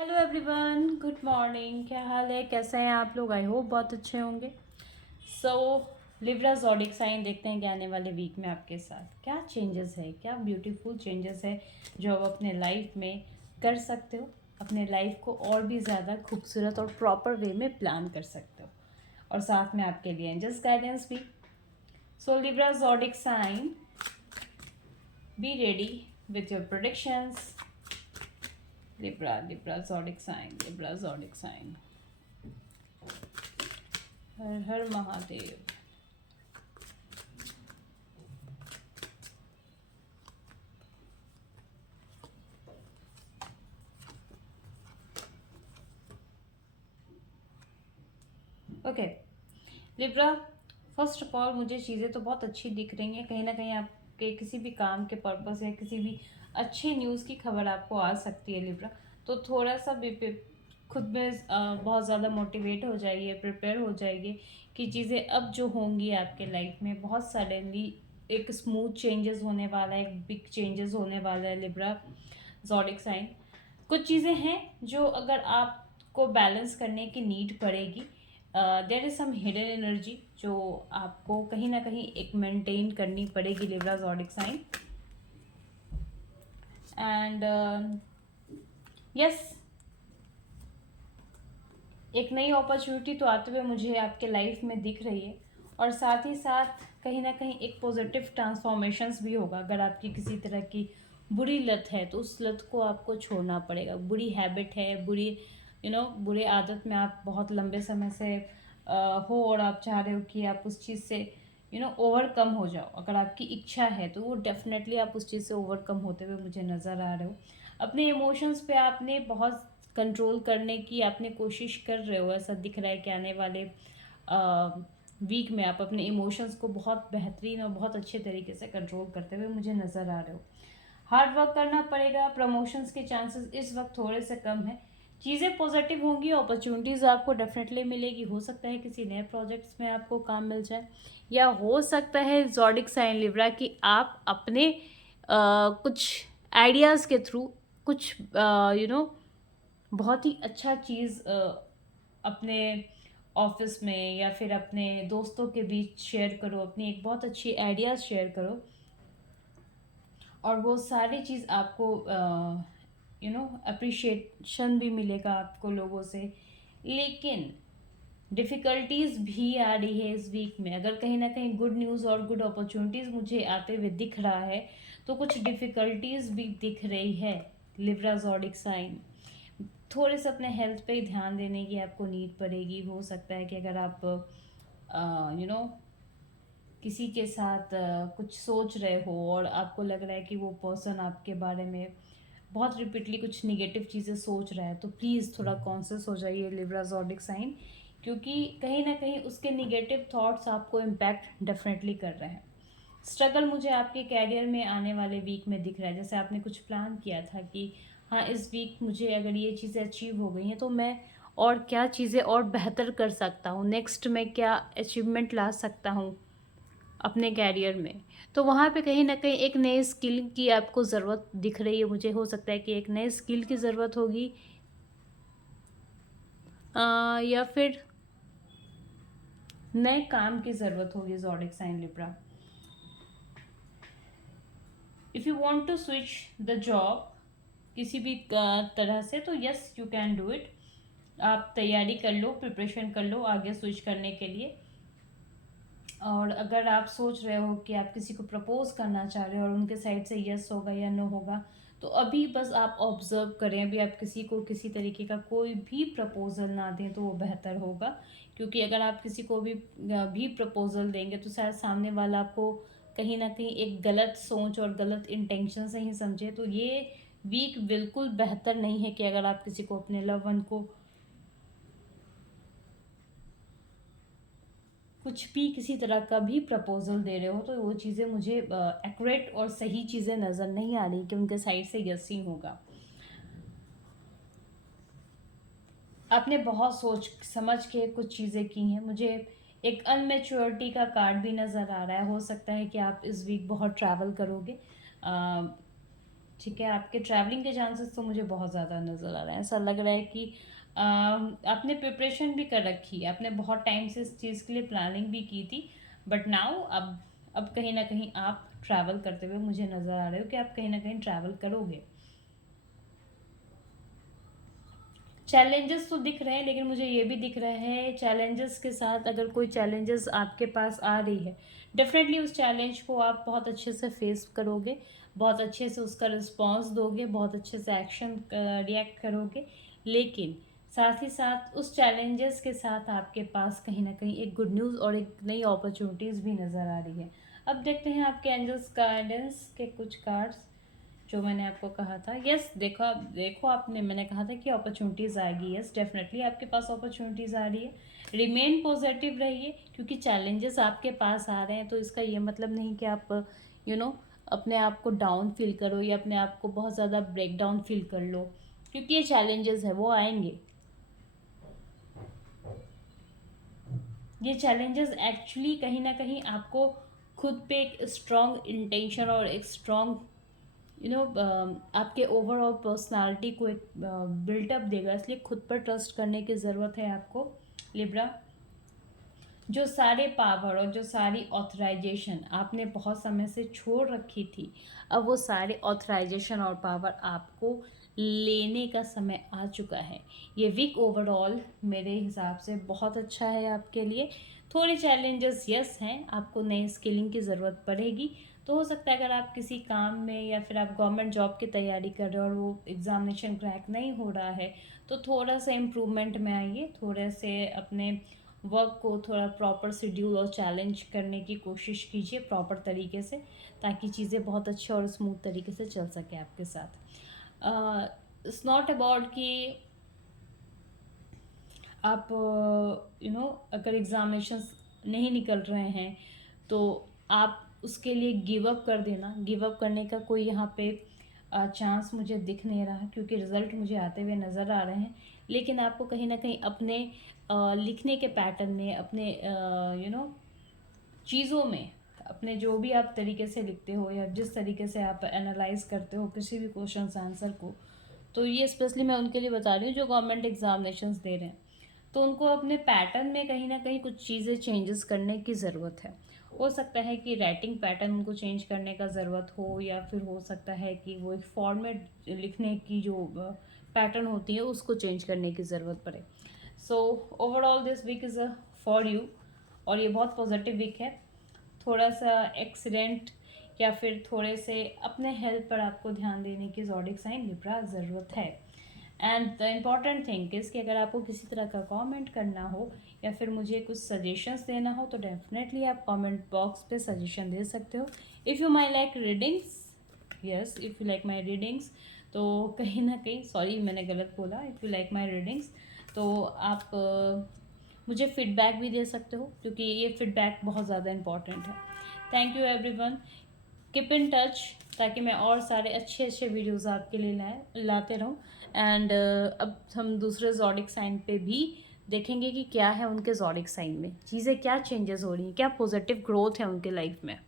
Hello everyone, good morning. क्या हाल है, कैसे हैं आप लोग? आई होप बहुत अच्छे होंगे। सो लिब्रा ज़ोडिक साइन देखते हैं कि आने वाले वीक में आपके साथ क्या चेंजेस है, क्या ब्यूटीफुल चेंजेस है जो आप अपने लाइफ में कर सकते हो। अपने लाइफ को और भी ज़्यादा खूबसूरत और प्रॉपर वे में प्लान कर सकते हो। और साथ में आपके लिए एंजल्स गाइडेंस भी। So Libra zodiac sign, be ready with your predictions. Libra zodiac sign, Libra zodiac sign. हर हर Mahadev. Okay Libra, first of all मुझे चीज़ें तो बहुत अच्छी दिख रही हैं। कहीं ना कहीं आपके किसी भी काम के पर्पस या किसी भी अच्छे न्यूज़ की खबर आपको आ सकती है लिब्रा। तो थोड़ा सा खुद में बहुत ज़्यादा मोटिवेट हो जाइए, प्रिपेयर हो जाइए कि चीज़ें अब जो होंगी आपके लाइफ में बहुत सडनली एक स्मूथ चेंजेस होने वाला है, एक बिग चेंजेस होने वाला है लिब्रा ज़ोडिक साइन। कुछ चीज़ें हैं जो अगर आपको बैलेंस करने की नीड पड़ेगी, there is some hidden energy जो आपको कहीं ना कहीं एक मेंटेन करनी पड़ेगी Libra zodiac sign. And yes, एक नई अपॉर्चुनिटी तो आते हुए मुझे आपके लाइफ में दिख रही है। और साथ ही साथ कहीं ना कहीं एक पॉजिटिव ट्रांसफॉर्मेशंस भी होगा। अगर आपकी किसी तरह की बुरी लत है तो उस लत को आपको छोड़ना पड़ेगा। बुरी हैबिट है, बुरी बुरी आदत में आप बहुत लंबे समय से हो और आप चाह रहे हो कि आप उस चीज़ से ओवरकम हो जाओ। अगर आपकी इच्छा है तो वो डेफिनेटली आप उस चीज़ से ओवरकम होते हुए मुझे नज़र आ रहे हो। अपने इमोशंस पे आपने बहुत कंट्रोल करने की आपने कोशिश कर रहे हो। ऐसा दिख रहा है कि आने वाले वीक में आप अपने इमोशंस को बहुत बेहतरीन और बहुत अच्छे तरीके से कंट्रोल करते हुए मुझे नज़र आ रहे हो। हार्ड वर्क करना पड़ेगा। प्रमोशंस के चांसेस इस वक्त थोड़े से कम है। चीज़ें पॉजिटिव होंगी, अपॉर्चुनिटीज़ आपको डेफिनेटली मिलेगी। हो सकता है किसी नए प्रोजेक्ट्स में आपको काम मिल जाए, या हो सकता है ज़ोडिक साइन लिब्रा कि आप अपने कुछ आइडियाज़ के थ्रू कुछ बहुत ही अच्छा चीज़ अपने ऑफिस में या फिर अपने दोस्तों के बीच शेयर करो। अपनी एक बहुत अच्छी आइडियाज़ शेयर करो और वो सारी चीज़ आपको अप्रिशिएशन भी मिलेगा आपको लोगों से। लेकिन डिफ़िकल्टीज़ भी आ रही है इस वीक में। अगर कहीं ना कहीं गुड न्यूज़ और गुड अपॉर्चुनिटीज़ मुझे आते हुए दिख रहा है तो कुछ डिफ़िकल्टीज़ भी दिख रही है लिब्रा ज़ोडिक साइन। थोड़े से अपने हेल्थ पे ही ध्यान देने की आपको नीड पड़ेगी। हो सकता है कि अगर आप यू नो किसी के साथ कुछ सोच रहे हो और आपको लग रहा है कि वो पर्सन आपके बारे में बहुत रिपीटली कुछ निगेटिव चीज़ें सोच रहा है, तो प्लीज़ थोड़ा कॉन्शियस हो जाइए लिब्रा ज़ोडिक साइन। क्योंकि कहीं ना कहीं उसके निगेटिव थॉट्स आपको इम्पैक्ट डेफिनेटली कर रहे हैं। स्ट्रगल मुझे आपके कैरियर में आने वाले वीक में दिख रहा है। जैसे आपने कुछ प्लान किया था कि हाँ, इस वीक मुझे अगर ये चीज़ें अचीव हो गई हैं तो मैं और क्या चीज़ें और बेहतर कर सकता हूँ, नेक्स्ट मैं क्या अचीवमेंट ला सकता हूँ अपने कैरियर में। तो वहाँ पे कहीं न कहीं एक नए स्किल की आपको ज़रूरत दिख रही है मुझे। हो सकता है कि एक नए स्किल की ज़रूरत होगी, या फिर नए काम की ज़रूरत होगी zodiac sign Libra. If you want to switch the job किसी भी तरह से, तो yes you can do it. आप तैयारी कर लो, प्रिपरेशन कर लो आगे स्विच करने के लिए। और अगर आप सोच रहे हो कि आप किसी को प्रपोज करना चाह रहे हो और उनके साइड से यस होगा या नो होगा, तो अभी बस आप ऑब्जर्व करें। अभी आप किसी को किसी तरीके का कोई भी प्रपोजल ना दें तो वो बेहतर होगा। क्योंकि अगर आप किसी को भी प्रपोजल देंगे तो शायद सामने वाला आपको कहीं ना कहीं एक गलत सोच और गलत इंटेंशन से ही समझे। तो ये वीक बिल्कुल बेहतर नहीं है कि अगर आप किसी को, अपने लव वन को, कुछ भी किसी तरह का भी प्रपोजल दे रहे हो तो वो चीज़ें मुझे एक्यूरेट और सही चीज़ें नज़र नहीं आ रही कि उनके साइड से यस ही होगा। आपने बहुत सोच समझ के कुछ चीज़ें की हैं। मुझे एक अनमेच्योरिटी का कार्ड भी नज़र आ रहा है। हो सकता है कि आप इस वीक बहुत ट्रैवल करोगे। ठीक है, आपके ट्रैवलिंग के चांसेस तो मुझे बहुत ज़्यादा नज़र आ रहे हैं। ऐसा लग रहा है कि आपने प्रिपरेशन भी कर रखी है, आपने बहुत टाइम से इस चीज़ के लिए प्लानिंग भी की थी, बट नाउ अब कहीं ना कहीं आप ट्रैवल करते हुए मुझे नज़र आ रहे हो कि आप कहीं ना कहीं ट्रैवल करोगे। चैलेंजेस तो दिख रहे हैं, लेकिन मुझे ये भी दिख रहा है चैलेंजेस के साथ अगर कोई चैलेंजेस आपके पास आ रही है, डेफिनेटली उस चैलेंज को आप बहुत अच्छे से फेस करोगे, बहुत अच्छे से उसका रिस्पॉन्स दोगे, बहुत अच्छे से एक्शन रिएक्ट करोगे। लेकिन साथ ही साथ उस चैलेंजेस के साथ आपके पास कहीं ना कहीं एक गुड न्यूज़ और एक नई अपॉर्चुनिटीज़ भी नज़र आ रही है। अब देखते हैं आपके एंजल्स गाइडेंस के कुछ कार्ड्स जो मैंने आपको कहा था। यस, देखो आपने, मैंने कहा था कि अपॉर्चुनिटीज़ आएगी। यस, डेफिनेटली आपके पास अपॉर्चुनिटीज़ आ रही है। रिमेन पॉजिटिव रहिए, क्योंकि चैलेंजेस आपके पास आ रहे हैं तो इसका ये मतलब नहीं कि आप यू नो अपने आप को डाउन फील करो या अपने आप को बहुत ज़्यादा ब्रेक डाउन फील कर लो, क्योंकि ये चैलेंजेस है, वो आएंगे। ये चैलेंजेस एक्चुअली कहीं ना कहीं आपको खुद पे एक स्ट्रॉन्ग इंटेंशन और एक स्ट्रॉन्ग आपके ओवरऑल पर्सनालिटी को एक बिल्टअप देगा, इसलिए खुद पर ट्रस्ट करने की ज़रूरत है आपको लिब्रा। जो सारे पावर और जो सारी ऑथराइजेशन आपने बहुत समय से छोड़ रखी थी, अब वो सारे ऑथराइजेशन और पावर आपको लेने का समय आ चुका है। ये वीक ओवरऑल मेरे हिसाब से बहुत अच्छा है आपके लिए। थोड़े चैलेंजेस यस हैं, आपको नई स्किलिंग की ज़रूरत पड़ेगी। तो हो सकता है अगर आप किसी काम में या फिर आप गवर्नमेंट जॉब की तैयारी कर रहे हो और वो एग्ज़ामिनेशन क्रैक नहीं हो रहा है, तो थोड़ा सा इम्प्रूवमेंट में आइए, थोड़े से अपने वर्क को थोड़ा प्रॉपर शेड्यूल और चैलेंज करने की कोशिश कीजिए प्रॉपर तरीके से, ताकि चीज़ें बहुत अच्छे और स्मूथ तरीके से चल सके आपके साथ। इट्स नॉट अबाउट कि आप अगर एग्ज़ामिनेशंस नहीं निकल रहे हैं तो आप उसके लिए गिव अप कर देना। गिव अप करने का कोई यहाँ पे चांस मुझे दिख नहीं रहा, क्योंकि रिज़ल्ट मुझे आते हुए नज़र आ रहे हैं। लेकिन आपको कहीं ना कहीं अपने लिखने के पैटर्न में, अपने चीज़ों में, अपने जो भी आप तरीके से लिखते हो या जिस तरीके से आप एनालाइज करते हो किसी भी क्वेश्चन आंसर को, तो ये स्पेशली मैं उनके लिए बता रही हूँ जो गवर्नमेंट एग्जामिनेशंस दे रहे हैं, तो उनको अपने पैटर्न में कहीं ना कहीं कुछ चीज़ें चेंजेस करने की ज़रूरत है। हो सकता है कि राइटिंग पैटर्न उनको चेंज करने का ज़रूरत हो, या फिर हो सकता है कि वो एक फॉर्मेट लिखने की जो पैटर्न होती है उसको चेंज करने की ज़रूरत पड़े। So overall this week is a for you, और ये बहुत पॉजिटिव वीक है। थोड़ा सा एक्सीडेंट या फिर थोड़े से अपने हेल्थ पर आपको ध्यान देने की ज़ोडिक साइन लिब्रा ज़रूरत है। And the important thing is कि अगर आपको किसी तरह का कमेंट करना हो या फिर मुझे कुछ सजेशंस देना हो, तो डेफिनेटली आप कमेंट बॉक्स पे सजेशन दे सकते हो। If you my like readings, yes, if you like my readings, तो कहीं ना कहीं, सॉरी मैंने गलत बोला, if you like my readings, तो आप मुझे फीडबैक भी दे सकते हो, क्योंकि ये फीडबैक बहुत ज़्यादा इंपॉर्टेंट है। Thank you everyone, keep in touch, ताकि मैं और सारे अच्छे अच्छे वीडियोस आपके लिए लाते रहूँ। एंड अब हम दूसरे ज़ोडिक साइन पे भी देखेंगे कि क्या है उनके ज़ोडिक साइन में, चीज़ें क्या चेंजेस हो रही हैं, क्या पॉजिटिव ग्रोथ है उनके लाइफ में।